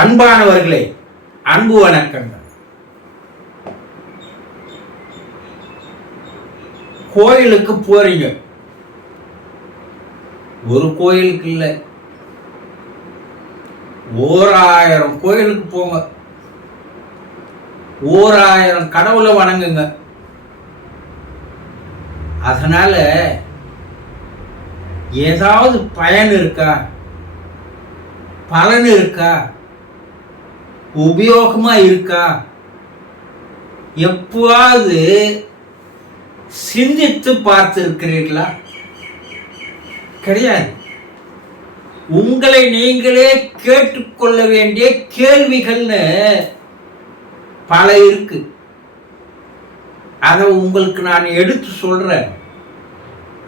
அன்பானவர்களே, அன்பு வணக்கங்கள். கோயிலுக்கு போறீங்க. ஒரு கோயிலுக்கு இல்லை, 1000 கோயிலுக்கு போங்க. 1000 கடவுளை வணங்குங்க. அதனால ஏதாவது பயன் இருக்கா, பலன் இருக்கா, உபயோகமா இருக்கா? எப்போது சிந்தித்து பார்த்திருக்கிறீர்களா? கிடையாது. உங்களை நீங்களே கேட்டுக்கொள்ள வேண்டிய கேள்விகள்னு பல இருக்கு. அதை உங்களுக்கு நான் எடுத்து சொல்றேன்.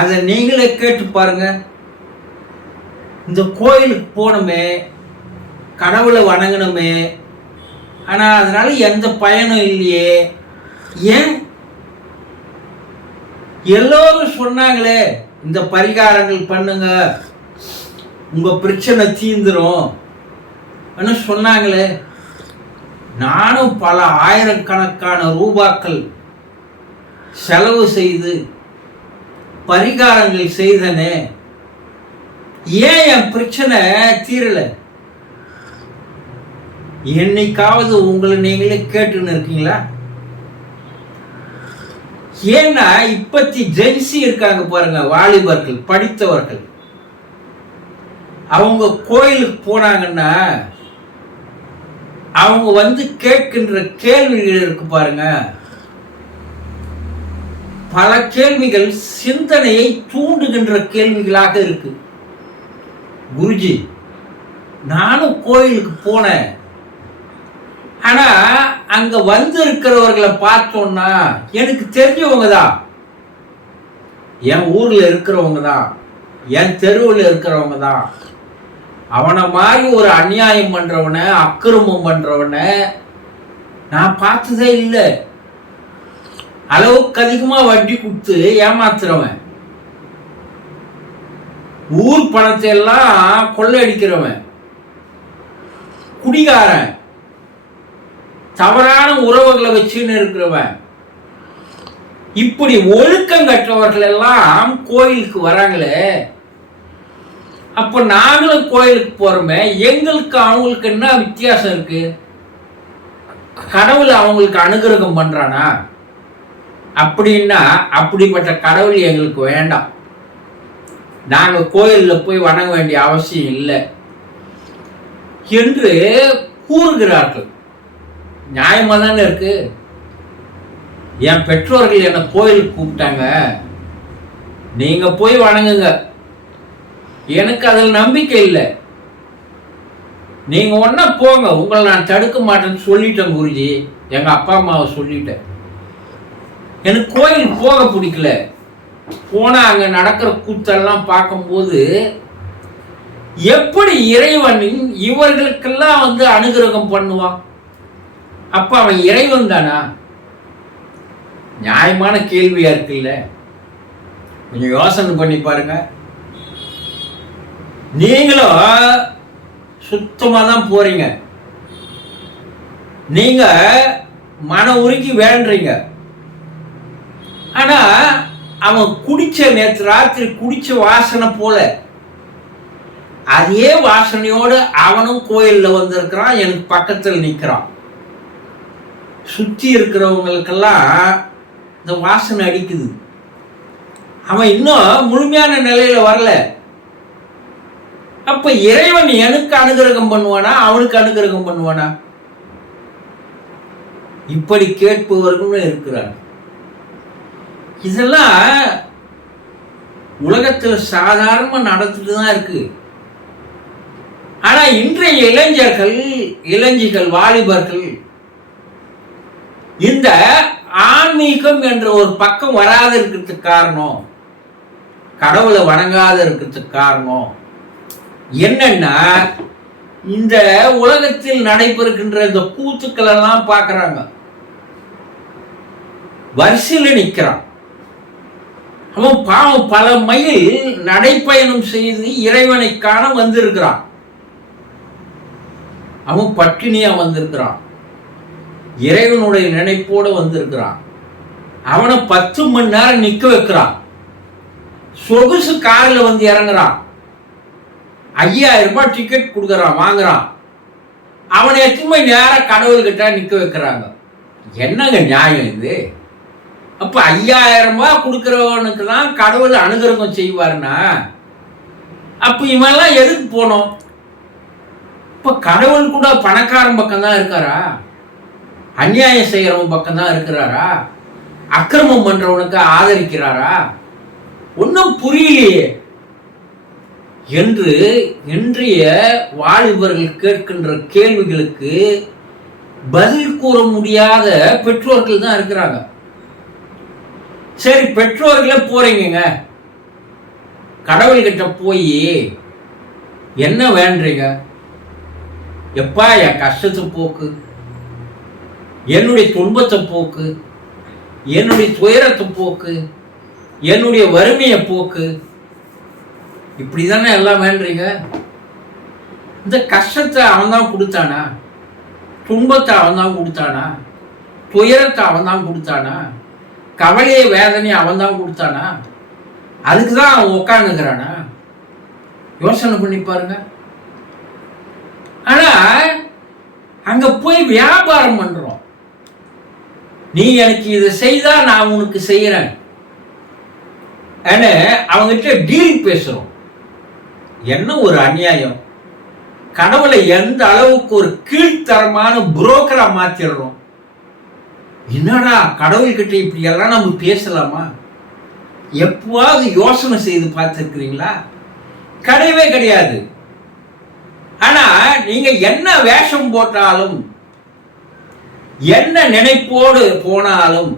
அதை நீங்களே கேட்டு பாருங்க. இந்த கோயிலுக்கு போகணுமே, கடவுளை வணங்கணுமே, ஆனால் அதனால எந்த பயனும் இல்லையே. ஏன்? எல்லோரும் சொன்னாங்களே, இந்த பரிகாரங்கள் பண்ணுங்க, உங்க பிரச்சனை தீந்துரும் சொன்னாங்களே. நானும் பல ஆயிரக்கணக்கான ரூபாக்கள் செலவு செய்து பரிகாரங்கள் செய்தனே. ஏன் என் பிரச்சனை தீரல? என்னைக்காவது உங்களை நீங்களே கேட்டுன்னு இருக்கீங்களா? ஏன்னா இப்பத்தி ஜென்சி இருக்காங்க பாருங்க, வாலிபர்கள், படித்தவர்கள். அவங்க கோயிலுக்கு போனாங்கன்னா அவங்க வந்து கேட்கின்ற கேள்விகள் இருக்கு பாருங்க. பல கேள்விகள் சிந்தனையை தூண்டுகின்ற கேள்விகளாக இருக்கு. குருஜி, நானும் கோயிலுக்கு போனேன், ஆனா அங்க வந்து இருக்கிறவர்களை பார்த்தோம்னா எனக்கு தெரிஞ்சவங்க தான், என் ஊர்ல இருக்கிறவங்க தான், என் தெருவில் இருக்கிறவங்க தான். அவனை மாதிரி ஒரு அநியாயம் பண்றவனை, அக்கிரமம் பண்றவனை நான் பார்த்ததே இல்லை. அளவுக்கு அதிகமா வட்டி கொடுத்து ஏமாத்துறவன், ஊர் பணத்தை எல்லாம் கொள்ளையடிக்கிறவன், குடிகாரன், தவறான உறவுகளை வச்சுன்னு இருக்கிறவன், இப்படி ஒழுக்கம் கற்றவர்கள் எல்லாம் கோயிலுக்கு வராங்களே. அப்ப நாங்களும் கோயிலுக்கு போறோமே, எங்களுக்கு அவங்களுக்கு என்ன வித்தியாசம் இருக்கு? கடவுள் அவங்களுக்கு அனுகிரகம் பண்றானா? அப்படின்னா அப்படிப்பட்ட கடவுள் எங்களுக்கு வேண்டாம். நாங்க கோயில்ல போய் வணங்க வேண்டிய அவசியம் இல்லை என்று கூறுகிறார்கள். நியாயமா தானே இருக்கு. என் பெற்றோர்கள் என்னை கோயிலுக்கு கூப்பிட்டாங்க, நீங்க போய் வணங்குங்க, எனக்கு அதில் நம்பிக்கை இல்லை, நீங்க ஒன்னா போங்க, உங்களை நான் தடுக்க மாட்டேன்னு சொல்லிட்டேன் குருஜி. எங்க அப்பா அம்மாவை சொல்லிட்டேன். எனக்கு கோயில் போக பிடிக்கல. போனா அங்க நடக்கிற கூத்தெல்லாம் பார்க்கும்போது எப்படி இறைவன் இவர்களுக்கெல்லாம் வந்து அனுகிரகம் பண்ணுவான்? அப்ப அவன் இறைவன் தானா? நியாயமான கேள்வியா இருக்குல்ல. கொஞ்சம் யோசனை பண்ணி பாருங்க. நீங்களும் சுத்தமா தான் போறீங்க, நீங்க மன உருகி வேண்டீங்க. ஆனா அவன் குடிச்ச, நேற்று ராத்திரி குடிச்ச வாசனை போல அதே வாசனையோடு அவனும் கோயில்ல வந்திருக்கிறான், எனக்கு பக்கத்தில் நிற்கிறான். சுற்றி இருக்கிறவங்களுக்கெல்லாம் இந்த வாசனை அடிக்குது. அவன் இன்னும் முழுமையான நிலையில வரல. அப்ப இறைவன் எனக்கு அனுகிரகம் பண்ணுவானா, அவனுக்கு அனுகிரகம் பண்ணுவானா? இப்படி கேட்பவர்களும் இருக்கிறார். இதெல்லாம் உலகத்தில் சாதாரணமா நடந்துட்டு தான் இருக்கு. ஆனா இன்றைய இளைஞர்கள், வாலிபர்கள் இந்த ஆன்மீகம் என்ற ஒரு பக்கம் வராத இருக்கிறதுக்கு காரணம், கடவுளை வணங்காத இருக்கிறதுக்கு காரணம் என்னன்னா, இந்த உலகத்தில் நடைபெறுகின்ற இந்த கூத்துக்கள் எல்லாம் பார்க்கறாங்க. வரிசையில் நிற்கிறான். அவன் பாவம் பல மைல் நடைப்பயணம் செய்து இறைவனை காண வந்திருக்கிறான். அவன் பட்டினியா வந்திருக்கிறான், இறைவனுடைய நினைப்போட வந்திருக்கிறான். அவனை 10 மணி நேரம் நிக்க வைக்கிறான். சொகுசு காரில் வந்து இறங்குறான். 5000 ரூபாய் டிக்கெட் கொடுக்குறான், வாங்குறான். அவனை எத்தனை நேரம் கடவுள்கிட்ட நிக்க வைக்கிறாங்க. என்னங்க நியாயம் இது? அப்ப 5000 ரூபாய் கொடுக்கிறவனுக்கு தான் கடவுள் அனுகிரகம் செய்வார்னா, அப்ப இவெல்லாம் எதுக்கு போனோம்? இப்ப கடவுள் கூட பணக்காரன் பக்கம் தான் இருக்காரா? அநியாயம் செய்யறவன் பக்கம் தான் இருக்கிறாரா? அக்கிரமம் பண்றவனுக்கு ஆதரிக்கிறாரா? ஒன்னும் புரியலையே என்று இன்றைய வாலிபர்கள் கேட்கின்ற கேள்விகளுக்கு பதில் கூற முடியாத பெற்றோர்கள் தான் இருக்கிறாங்க. சரி, பெற்றோர்களே போறீங்க, கடவுள்கிட்ட போய் என்ன வேண்டீங்க? எப்பா என் கஷ்டத்தை போக்கு, என்னுடைய துன்பத்தை போக்கு, என்னுடைய துயரத்தை போக்கு, என்னுடைய வறுமையை போக்கு, இப்படிதானே எல்லாம் வேண்டீங்க. இந்த கஷ்டத்தை அவன் தான் கொடுத்தானா? துன்பத்தை அவன் தான் கொடுத்தானா? துயரத்தை அவன் தான் கொடுத்தானா? கவலையை வேதனையை அவன் தான் கொடுத்தானா? அதுக்குதான் அவன் உட்காந்துக்கிறானா? யோசனை பண்ணி பாருங்க. ஆனா அங்க போய் வியாபாரம் பண்றோம். நீ எனக்கு இதை செய்தா நான் உனக்கு செய்யறேன், அவங்கிட்ட டீல் பேசுறோம். என்ன ஒரு அநியாயம்! கடவுளை எந்த அளவுக்கு ஒரு கீழ்த்தரமான புரோக்கரா மாத்திடுறோம். என்னடா கடவுள்கிட்ட இப்படி எல்லாம் நம்ம பேசலாமா? எப்பவாவது யோசனை செய்து பார்த்திருக்கிறீங்களா? கிடையவே கிடையாது. ஆனா நீங்க என்ன வேஷம் போட்டாலும், என்ன நினைப்போடு போனாலும்,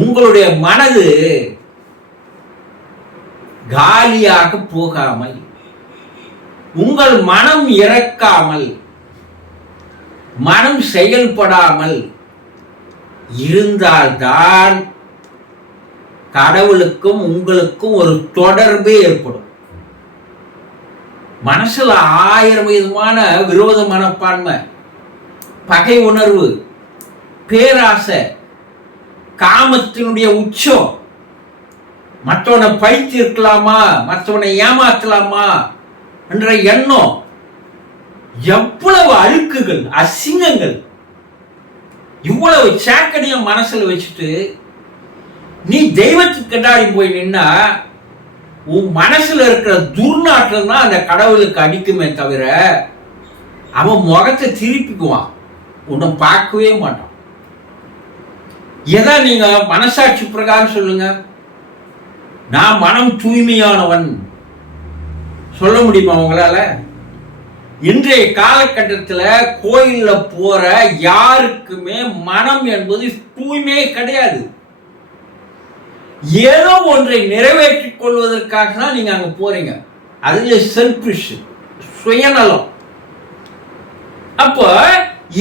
உங்களுடைய மனது காலியாக போகாமல், உங்கள் மனம் இறக்காமல், மனம் செயல்படாமல் இருந்தால்தான் கடவுளுக்கும் உங்களுக்கும் ஒரு தொடர்பே ஏற்படும். மனசுல 1000 விதமான விரோத மனப்பான்மை, பகை உணர்வு, பேராசை, காமத்தினுடைய உச்சம், மற்றவனை பழித்திருக்கலாமா, மற்றவனை ஏமாற்றலாமா என்ற எண்ணம், எவ்வளவு அழுக்குகள், அசிங்கங்கள், இவ்வளவு சாக்கடியும் மனசுல வச்சுட்டு நீ தெய்வத்துக்கு கண்டாடி போய் நின்னா உன் மனசுல இருக்கிற துர்நாற்றம் தான் அந்த கடவுளுக்கு அடிக்குமே தவிர அவன் முகத்தை திருப்பிக்குவான், உன்னை பார்க்கவே மாட்டான். எதா நீங்க மனசாட்சி பிரகாரம் சொல்லுங்க, நான் மனம் தூய்மையானவன் சொல்ல முடியுமா உங்களால? இன்றைய காலகட்டத்தில் கோயில்ல போற யாருக்குமே மனம் என்பது தூய்மையே கிடையாது. ஏதோ ஒன்றை நிறைவேற்றிக் கொள்வதற்காக தான் நீங்க அங்க போறீங்க. அதுல செல்ஃபிஷ், சுயநலம். அப்போ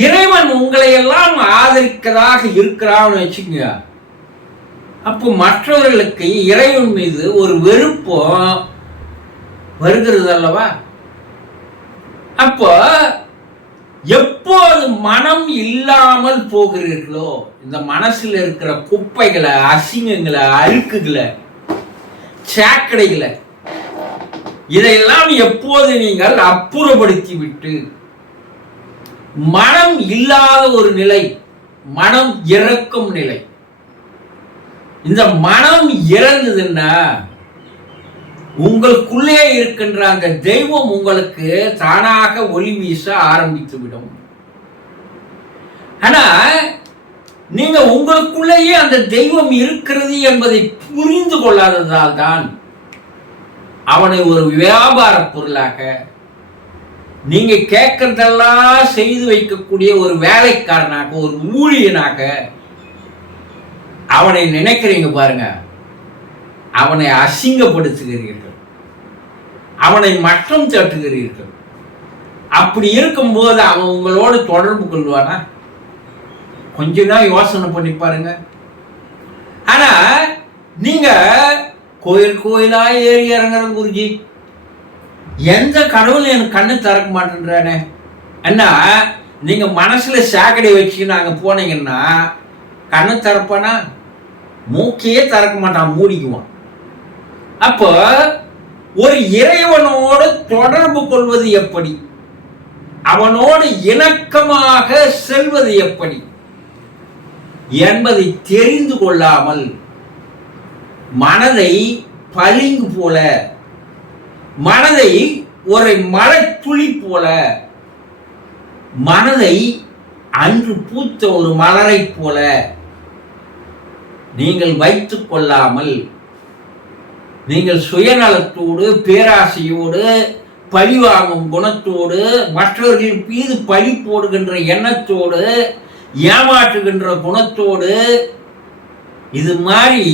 இறைவன் உங்களை எல்லாம் ஆதரிக்கதாக இருக்கிறான்னு வச்சுக்கோங்க. அப்போ மற்றவர்களுக்கு இறைவன் மீது ஒரு வெறுப்பம் வருகிறது அல்லவா? அப்போ எப்போது மனம் இல்லாமல் போகிறீர்களோ, இந்த மனசுல இருக்கிற குப்பைகளை, அசிங்கங்களை, அழுக்குகளை, சாக்கடைகளை, இதையெல்லாம் எப்போது நீங்கள் அப்புறப்படுத்தி விட்டு மனம் இல்லாத ஒரு நிலை, மனம் இறக்கும் நிலை, இந்த மனம் இறந்ததுன்னா உங்களுக்குள்ளே இருக்கின்ற அந்த தெய்வம் உங்களுக்கு தானாக ஒளி வீச ஆரம்பித்து விடும். ஆனா நீங்க உங்களுக்குள்ளேயே அந்த தெய்வம் இருக்கிறது என்பதை புரிந்து கொள்ளாததால் தான் அவனை ஒரு வியாபார பொருளாக, நீங்க கேட்கறதெல்லாம் செய்து வைக்கக்கூடிய ஒரு வேலைக்காரனாக, ஒரு ஊழியனாக அவனை நினைக்கிறீங்க பாருங்க. அவனை அசிங்கப்படுத்துகிறீர்கள், அவனை மட்டம் தட்டுகிறீர்கள். அப்படி இருக்கும்போது அவன் உங்களோடு தொடர்பு கொள்வானா? கொஞ்ச நாள் யோசனை பண்ணி பாருங்க. ஆனா நீங்க கோயில் கோயிலா ஏறி இறங்குற குருஜி, எந்த கடவுள் எனக்கு கண்ணு திறக்க மாட்டேன்றானே. அண்ணா நீங்க மனசுல சாக்கடை வச்சு நாங்க போனீங்கன்னா கண்ணு திறப்பானா? மூக்கையே திறக்க மாட்டான், மூடிக்குவான். அப்போ ஒரு இறைவனோடு தொடர்பு கொள்வது எப்படி, அவனோடு இணக்கமாக செல்வது எப்படி என்பதை தெரிந்து கொள்ளாமல் மனதை பளிங்கு போல, மனதை ஒரு மழை துளி போல, மனதை அன்று பூத்த ஒரு மலரை போல நீங்கள் வைத்துக் கொள்ளாமல், நீங்கள் சுயநலத்தோடு பேராசையோடு பழி வாங்கும் குணத்தோடு மற்றவர்கள் மீது பழி போடுகின்ற எண்ணத்தோடு ஏமாற்றுகின்ற குணத்தோடு இது மாதிரி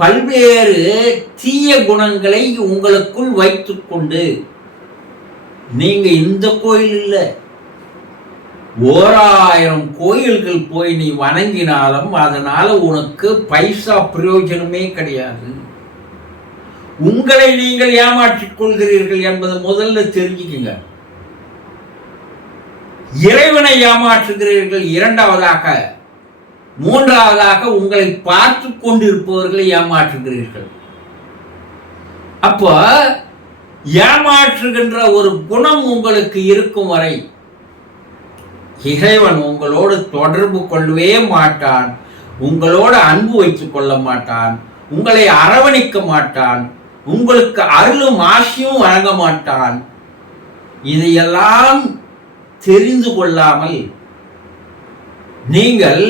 பல்வேறு தீய குணங்களை உங்களுக்குள் வைத்துக் கொண்டு நீங்க இந்த கோயில் இல்லை 1000 கோயில்கள் போய் நீ வணங்கினாலும் அதனால உனக்கு பைசா பிரயோஜனமே கிடையாது. உங்களை நீங்கள் ஏமாற்றிக் கொள்கிறீர்கள் என்பதை முதல்ல தெரிஞ்சுக்குங்க. இறைவனை ஏமாற்றுகிறீர்கள் இரண்டாவதாக, மூன்றாவதாக உங்களை பார்த்து கொண்டிருப்பவர்களை ஏமாற்றுகிறீர்கள். அப்போ ஏமாற்றுகின்ற ஒரு குணம் உங்களுக்கு இருக்கும் வரை இறைவன் உங்களோடு தொடர்பு கொள்ளவே மாட்டான், உங்களோடு அன்பு வைத்துக் கொள்ள மாட்டான், உங்களை அரவணைக்க மாட்டான், உங்களுக்கு அருளும் ஆசியும் வழங்க மாட்டான். இதையெல்லாம் தெரிந்து கொள்ளாமல் நீங்கள்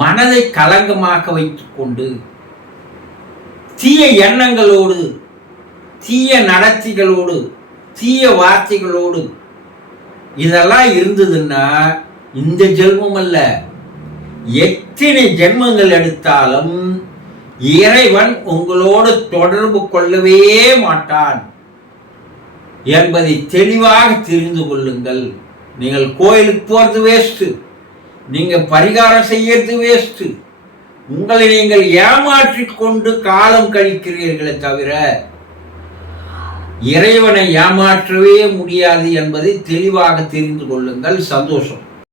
மனதை கலங்கமாக வைத்துக் கொண்டு தீய எண்ணங்களோடு, தீய நடத்திகளோடு, தீய வார்த்தைகளோடு இதெல்லாம் இருந்ததுன்னா இந்த ஜென்மம் அல்ல, எத்தனை ஜென்மங்கள் எடுத்தாலும் இறைவன் உங்களோடு தொடர்பு கொள்ளவே மாட்டான் என்பதை தெளிவாக தெரிந்து கொள்ளுங்கள். நீங்கள் கோயிலுக்கு போறது வேஸ்ட், நீங்க பரிகாரம் செய்யறது வேஸ்ட், உங்களை நீங்கள் ஏமாற்றிக் கொண்டு காலம் கழிக்கிறீர்களே தவிர இறைவனை ஏமாற்றவே முடியாது என்பதை தெளிவாக தெரிந்து கொள்ளுங்கள். சந்தோஷம்.